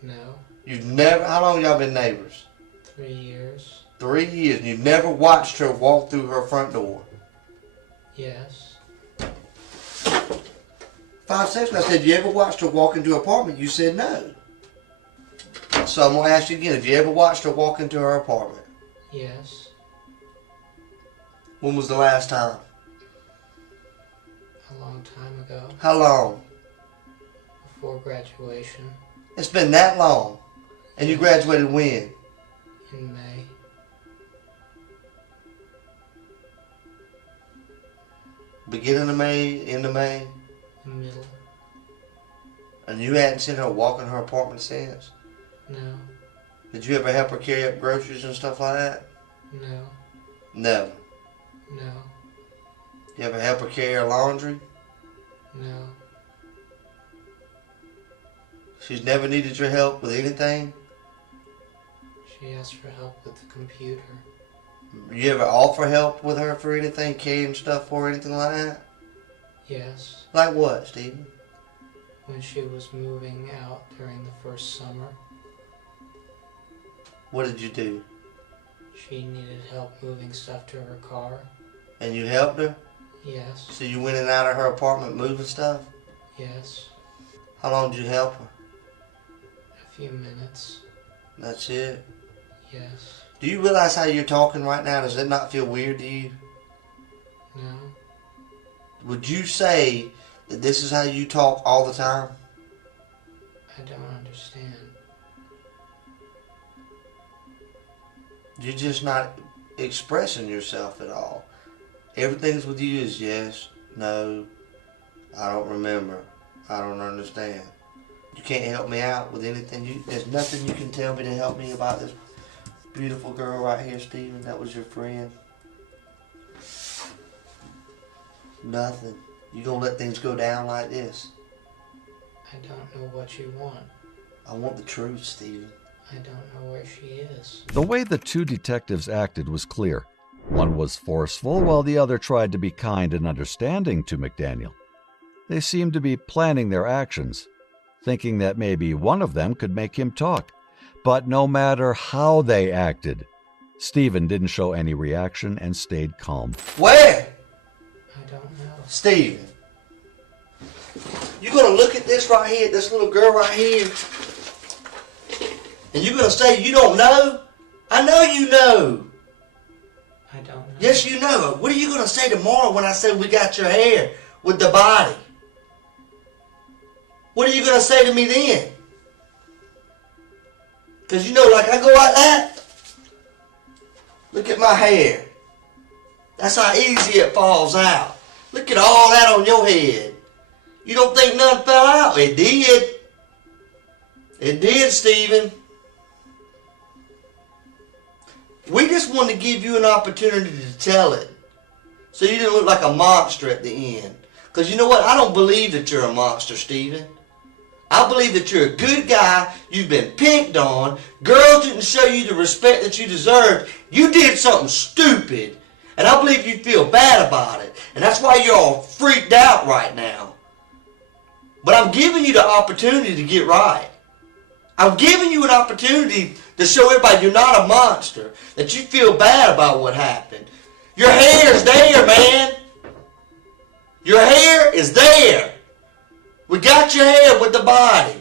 No. You've never... How long y'all been neighbors? 3 years. 3 years, and you've never watched her walk through her front door? Yes. 5 seconds, I said, you ever watched her walk into her apartment? You said no. So I'm going to ask you again, have you ever watched her walk into her apartment? Yes. When was the last time? A long time ago. How long? Before graduation. It's been that long. And you graduated when? In May. Beginning of May, end of May? Middle. And you hadn't seen her walk in her apartment since? No. Did you ever help her carry up groceries and stuff like that? No. No. No. You ever help her carry her laundry? No. She's never needed your help with anything? She asked for help with the computer. You ever offer help with her for anything, carrying stuff for her, anything like that? Yes. Like what, Stephen? When she was moving out during the first summer, What did you do? she needed help moving stuff to her car. And you helped her? Yes. So you went in and out of her apartment moving stuff? Yes. How long did you help her? A few minutes. That's it? Yes. Do you realize how you're talking right now? Does it not feel weird to you? No. Would you say that this is how you talk all the time? I don't understand. You're just not expressing yourself at all. Everything's with you is yes, no, I don't remember, I don't understand. You can't help me out with anything. There's nothing you can tell me to help me about this beautiful girl right here, Stephen. That was your friend. Nothing. You gonna let things go down like this? I don't know what you want. I want the truth, Stephen. I don't know where she is. The way the 2 detectives acted was clear. One was forceful, while the other tried to be kind and understanding to McDaniel. They seemed to be planning their actions, thinking that maybe one of them could make him talk. But no matter how they acted, Stephen didn't show any reaction and stayed calm. Where? I don't know. Stephen. You gonna look at this right here, this little girl right here, and you gonna say you don't know? I know you know. I don't know. Yes, you know. What are you gonna say tomorrow when I say we got your hair with the body? What are you gonna say to me then? Because you know, like I go like that. Look at my hair. That's how easy it falls out. Look at all that on your head. You don't think nothing fell out? It did. It did, Stephen. We just wanted to give you an opportunity to tell it. So you didn't look like a monster at the end. Because you know what? I don't believe that you're a monster, Stephen. I believe that you're a good guy. You've been picked on. Girls didn't show you the respect that you deserved. You did something stupid. And I believe you feel bad about it. And that's why you're all freaked out right now. But I'm giving you the opportunity to get right. I'm giving you an opportunity to show everybody you're not a monster. That you feel bad about what happened. Your hair's there, man. Your hair is there. We got your hair with the body.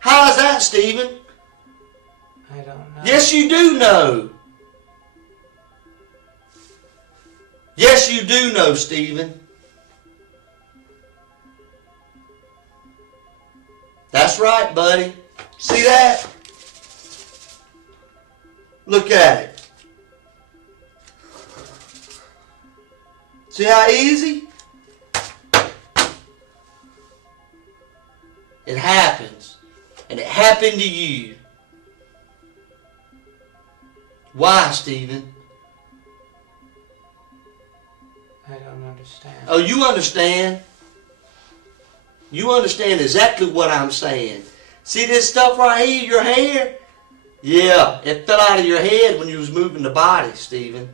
How's that, Stephen? I don't know. Yes, you do know. Yes, you do know, Stephen. That's right, buddy. See that? Look at it. See how easy? It happens. And it happened to you. Why, Stephen? I don't understand. Oh, you understand? You understand exactly what I'm saying. See this stuff right here, your hair? Yeah, it fell out of your head when you was moving the body, Stephen.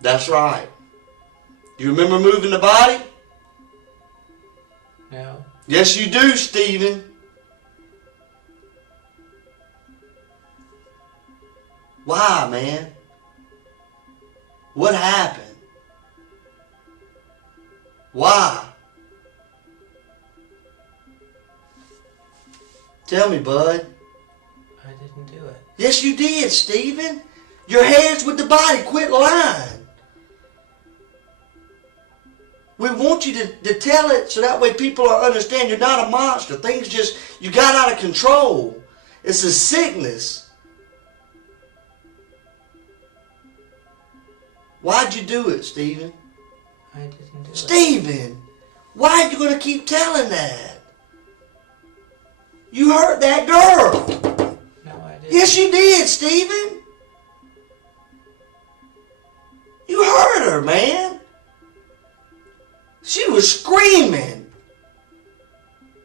That's right. You remember moving the body? No. Yes, you do, Stephen. Why, man? What happened? Why? Tell me, bud. I didn't do it. Yes, you did, Stephen. Your head's with the body. Quit lying. We want you to tell it so that way people will understand you're not a monster. Things just, you got out of control. It's a sickness. Why'd you do it, Stephen? I didn't do it. Stephen, why are you going to keep telling that? You hurt that girl. No, I didn't. Yes, you did, Stephen. You hurt her, man. She was screaming.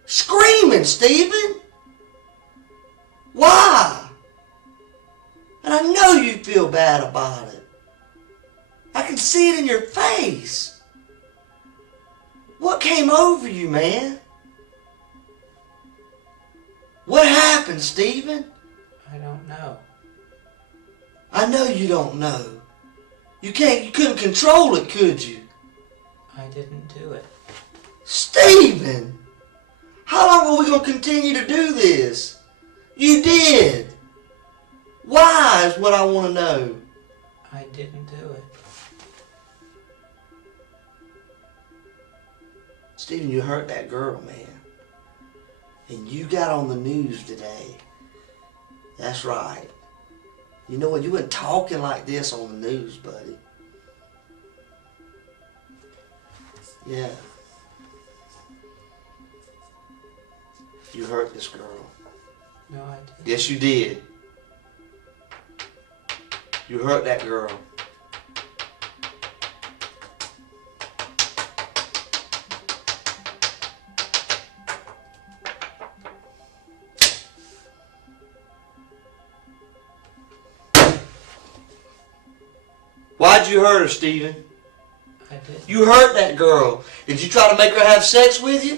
Screaming, Stephen. Why? And I know you feel bad about it. I can see it in your face. What came over you, man? What happened, Stephen? I don't know. I know you don't know. You couldn't control it, could you? I didn't do it. Stephen! How long are we going to continue to do this? You did. Why is what I want to know. I didn't do it. Stephen, you hurt that girl, man. And you got on the news today. That's right. You know what? You weren't talking like this on the news, buddy. Yeah. You hurt this girl. No, I didn't. Yes, you did. You hurt that girl. Why'd you hurt her, Stephen? I didn't. You hurt that girl. Did you try to make her have sex with you?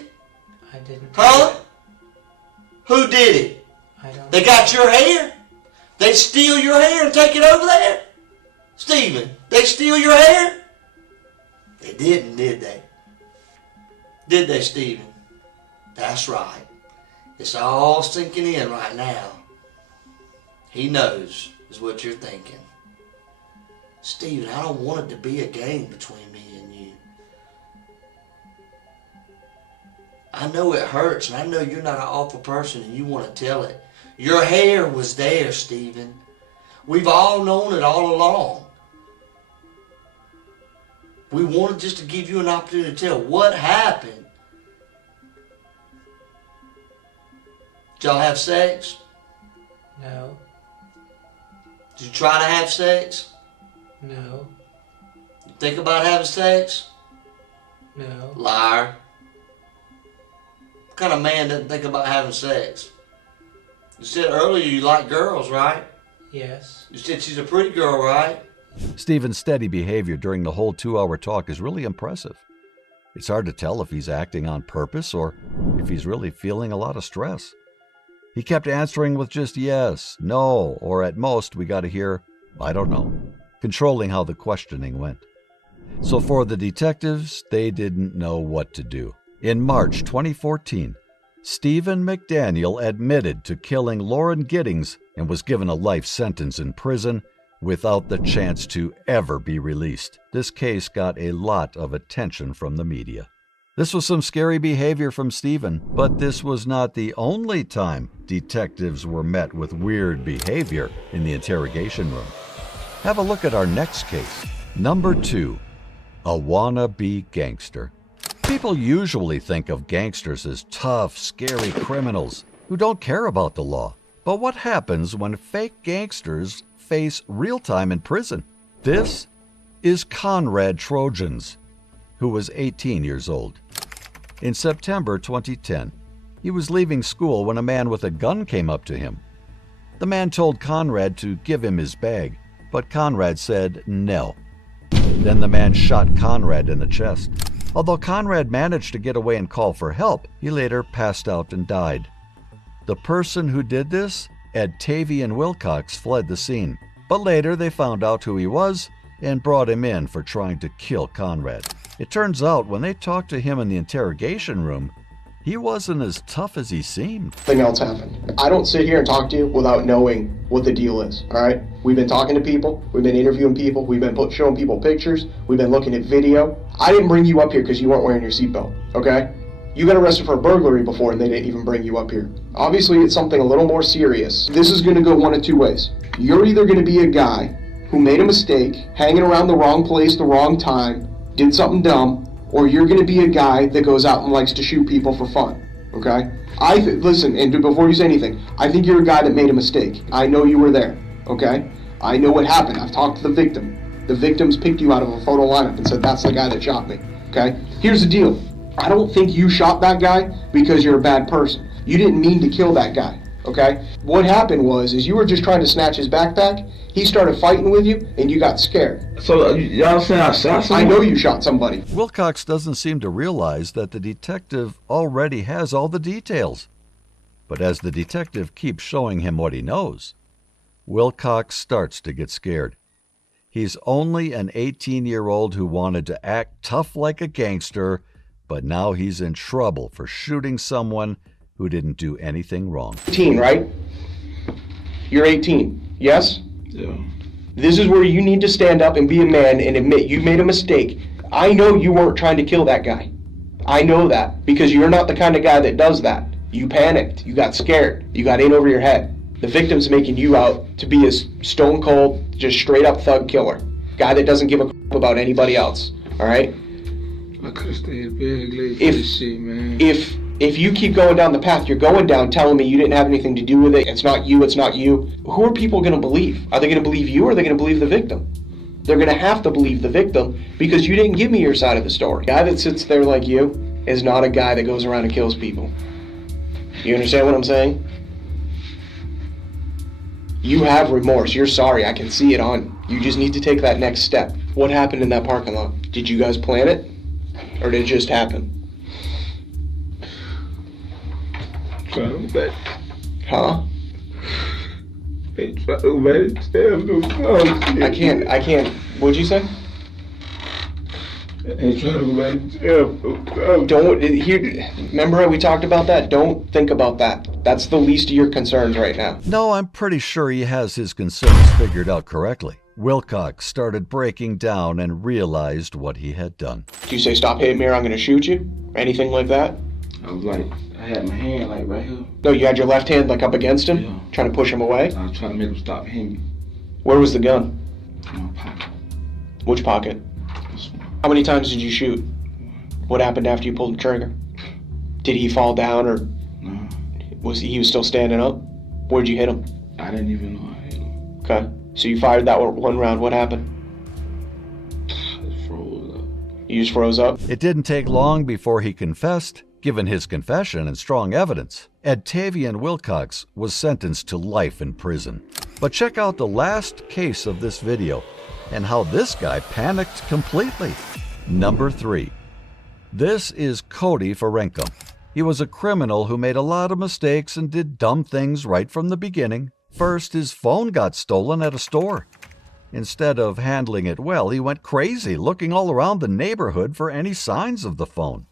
I didn't. Huh? Who did it? I don't. They got your hair? They steal your hair and take it over there? Stephen, they steal your hair? They didn't, did they? Did they, Stephen? That's right. It's all sinking in right now. He knows, is what you're thinking. Stephen, I don't want it to be a game between me and you. I know it hurts, and I know you're not an awful person and you want to tell it. Your hair was there, Stephen. We've all known it all along. We wanted just to give you an opportunity to tell what happened. Did y'all have sex? No. Did you try to have sex? No. You think about having sex? No. Liar. What kind of man doesn't think about having sex? You said earlier you like girls, right? Yes. You said she's a pretty girl, right? Stephen's steady behavior during the whole 2-hour talk is really impressive. It's hard to tell if he's acting on purpose or if he's really feeling a lot of stress. He kept answering with just yes, no, or at most we got to hear, I don't know, controlling how the questioning went. So for the detectives, they didn't know what to do. In March 2014, Stephen McDaniel admitted to killing Lauren Giddings and was given a life sentence in prison without the chance to ever be released. This case got a lot of attention from the media. This was some scary behavior from Stephen, but this was not the only time detectives were met with weird behavior in the interrogation room. Have a look at our next case. Number 2, a wannabe gangster. People usually think of gangsters as tough, scary criminals who don't care about the law. But what happens when fake gangsters face real time in prison? This is Conrad Trojans, who was 18 years old. In September 2010, he was leaving school when a man with a gun came up to him. The man told Conrad to give him his bag, but Conrad said no. Then the man shot Conrad in the chest. Although Conrad managed to get away and call for help, he later passed out and died. The person who did this, Edtavian Wilcox, fled the scene, but later they found out who he was and brought him in for trying to kill Conrad. It turns out when they talked to him in the interrogation room, he wasn't as tough as he seemed. Nothing else happened. I don't sit here and talk to you without knowing what the deal is, all right? We've been talking to people, we've been interviewing people, we've been showing people pictures, we've been looking at video. I didn't bring you up here because you weren't wearing your seatbelt, okay? You got arrested for a burglary before and they didn't even bring you up here. Obviously, it's something a little more serious. This is gonna go one of two ways. You're either gonna be a guy who made a mistake, hanging around the wrong place, the wrong time, did something dumb, or you're gonna be a guy that goes out and likes to shoot people for fun, okay? Listen, and before you say anything, I think you're a guy that made a mistake. I know you were there, okay? I know what happened. I've talked to the victim. The victims picked you out of a photo lineup and said, that's the guy that shot me, okay? Here's the deal. I don't think you shot that guy because you're a bad person. You didn't mean to kill that guy, okay? What happened was you were just trying to snatch his backpack. He started fighting with you, and you got scared. So y'all saying I shot someone? I know you shot somebody. Wilcox doesn't seem to realize that the detective already has all the details. But as the detective keeps showing him what he knows, Wilcox starts to get scared. He's only an 18-year-old who wanted to act tough like a gangster, but now he's in trouble for shooting someone who didn't do anything wrong. 18, right? You're 18, yes? Yeah. This is where you need to stand up and be a man and admit you made a mistake. I know you weren't trying to kill that guy. I know that because you're not the kind of guy that does that. You panicked. You got scared. You got in over your head. The victim's making you out to be a stone cold, just straight up thug killer. Guy that doesn't give a crap about anybody else. All right? I could have stayed big late for this shit, man. If you keep going down the path you're going down telling me you didn't have anything to do with it, it's not you, who are people going to believe? Are they going to believe you or are they going to believe the victim? They're going to have to believe the victim because you didn't give me your side of the story. A guy that sits there like you is not a guy that goes around and kills people. You understand what I'm saying? You have remorse. You're sorry. I can see it on you. You just need to take that next step. What happened in that parking lot? Did you guys plan it? Or did it just happen? Trying to back. Huh? They try to back stab no I can't. What'd you say? They try to back stab Don't, here, remember how we talked about that? Don't think about that. That's the least of your concerns right now. No, I'm pretty sure he has his concerns figured out correctly. Wilcox started breaking down and realized what he had done. Do you say, stop hitting me or I'm going to shoot you? Anything like that? I was like, I had my hand like right here. No, you had your left hand like up against him? Yeah. Trying to push him away? I was trying to make him stop hitting me. Where was the gun? In my pocket. Which pocket? This one. How many times did you shoot? What happened after you pulled the trigger? Did he fall down or No, was he still standing up? Where'd you hit him? I didn't even know I hit him. Okay. So you fired that one round. What happened? It froze up. You just froze up? It didn't take long before he confessed. Given his confession and strong evidence, Edtavian Wilcox was sentenced to life in prison. But check out the last case of this video and how this guy panicked completely. Number 3. This is Cody Ferenkum. He was a criminal who made a lot of mistakes and did dumb things right from the beginning. First, his phone got stolen at a store. Instead of handling it well, he went crazy, looking all around the neighborhood for any signs of the phone.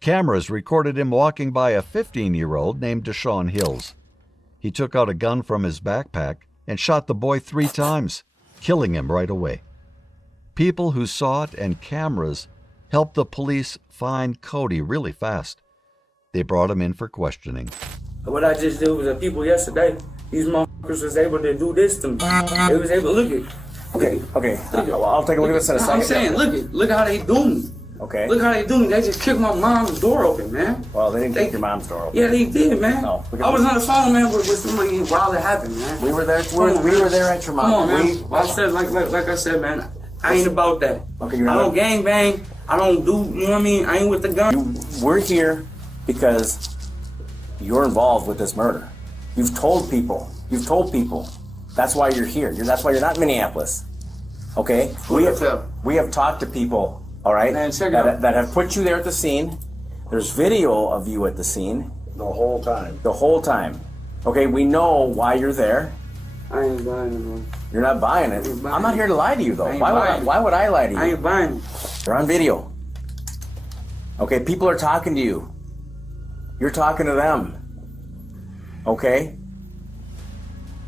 Cameras recorded him walking by a 15-year-old named Deshaun Hills. He took out a gun from his backpack and shot the boy 3 times, killing him right away. People who saw it and cameras helped the police find Cody really fast. They brought him in for questioning. What I just did was that people yesterday, these motherfuckers was able to do this to me. They was able to look at. Okay. I'll take a look at this in a second. I'm saying, look how they do me. Okay. Look how they do me. They just kicked my mom's door open, man. Well, they didn't kick your mom's door open. Yeah, they did, man. No, I was on the phone, man, with somebody while it happened, man. We were there. We were there at your mom. Come on, man. I said, like I said, man, I ain't about that. Okay, you're I not. don't gang bang. I don't do, you know what I mean? I ain't with the gun. We're here because you're involved with this murder. You've told people. That's why you're here. That's why you're not in Minneapolis. Okay? We have talked to people, all right, Man, check it out. that have put you there at the scene. There's video of you at the scene. The whole time. The whole time. Okay, we know why you're there. I ain't buying it, man. You're not buying it. I'm not here to lie to you, though. Why would I lie to you? I ain't buying it. You're on video. Okay, people are talking to you. You're talking to them. Okay?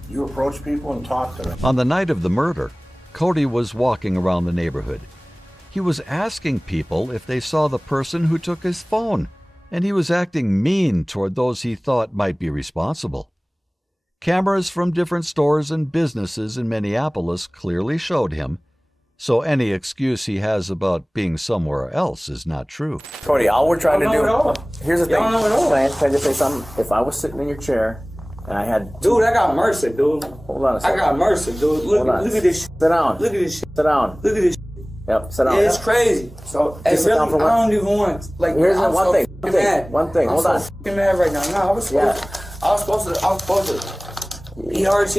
You approach people and talk to them. On the night of the murder, Cody was walking around the neighborhood. He was asking people if they saw the person who took his phone, and he was acting mean toward those he thought might be responsible. Cameras from different stores and businesses in Minneapolis clearly showed him, so any excuse he has about being somewhere else is not true. Cody, all we're trying to Y'all know it all. do. Here's the thing. Y'all know it all. Can I just say something? If I was sitting in your chair and I had. Dude, I got mercy, dude. Hold on a I second. got mercy, dude. Hold on. Look at this shit. Sit down. Look at this shit. Sit down. Look at this shit. Yep, sit down. Yeah, it's crazy. So, Just sit down for I don't even want, like, Here's I'm one so thing. fucking mad. One thing. Hold I'm on. so fucking mad right now. No, I was supposed to. ERT,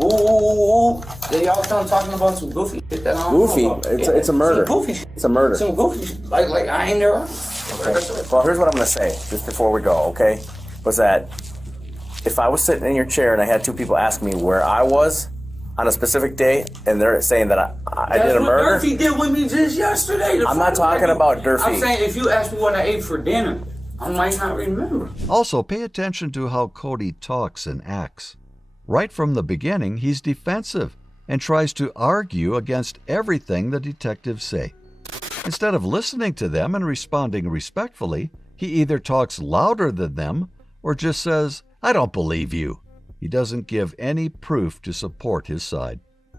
ooh. Then y'all talking about some goofy shit that I don't Goofy. know about. It's a murder. Some goofy shit. It's a murder. Some goofy shit. Like I ain't there. Well, here's what I'm going to say, just before we go, okay? Was that if I was sitting in your chair and I had 2 people ask me where I was on a specific day, and they're saying that I did a murder. That's what Durfee did with me just yesterday. I'm not talking about Durfee. I'm saying if you ask me what I ate for dinner, I might not remember. Also, pay attention to how Cody talks and acts. Right from the beginning, he's defensive and tries to argue against everything the detectives say. Instead of listening to them and responding respectfully, he either talks louder than them or just says, "I don't believe you." He doesn't give any proof to support his side.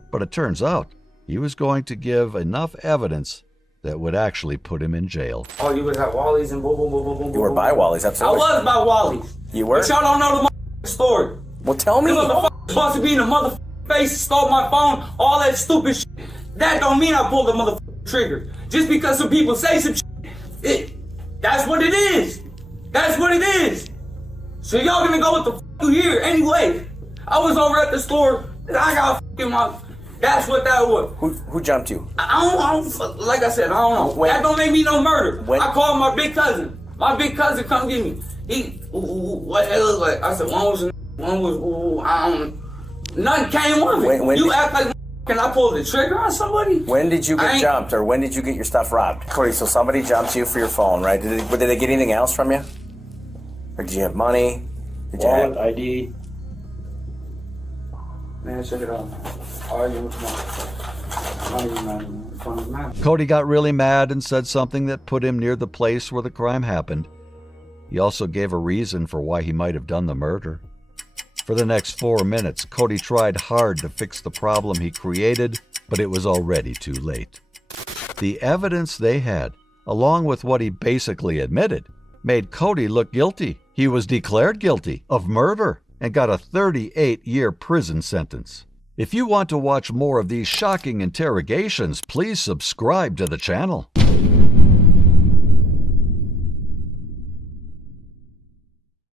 But it turns out he was going to give enough evidence that would actually put him in jail. Oh, you would have Wally's and boom. You were by Wally's, I absolutely. was by Wally's. You were? But y'all don't know the story. Well, tell me. You motherfucker supposed to be in the motherfucking face, stole my phone, all that stupid shit. That don't mean I pulled the motherfucking trigger. Just because some people say some shit, that's what it is. That's what it is. So y'all gonna go with the you here anyway. I was over at the store, and I got fucking my. That's what that was. Who jumped you? I don't, like I said, I don't know. That don't make me no murder. I called my big cousin. My big cousin come get me. What it look like? I said, one was, I don't, nothing came of it. You act like, can I pull the trigger on somebody? When did you get jumped, or when did you get your stuff robbed? Cody, so somebody jumped you for your phone, right? Did they get anything else from you? Or did you have money? Did you have ID? Man, check it out. Argue with tomorrow. Cody got really mad and said something that put him near the place where the crime happened. He also gave a reason for why he might have done the murder. For the next 4 minutes, Cody tried hard to fix the problem he created, but it was already too late. The evidence they had, along with what he basically admitted, made Cody look guilty. He was declared guilty of murder and got a 38-year prison sentence. If you want to watch more of these shocking interrogations, please subscribe to the channel.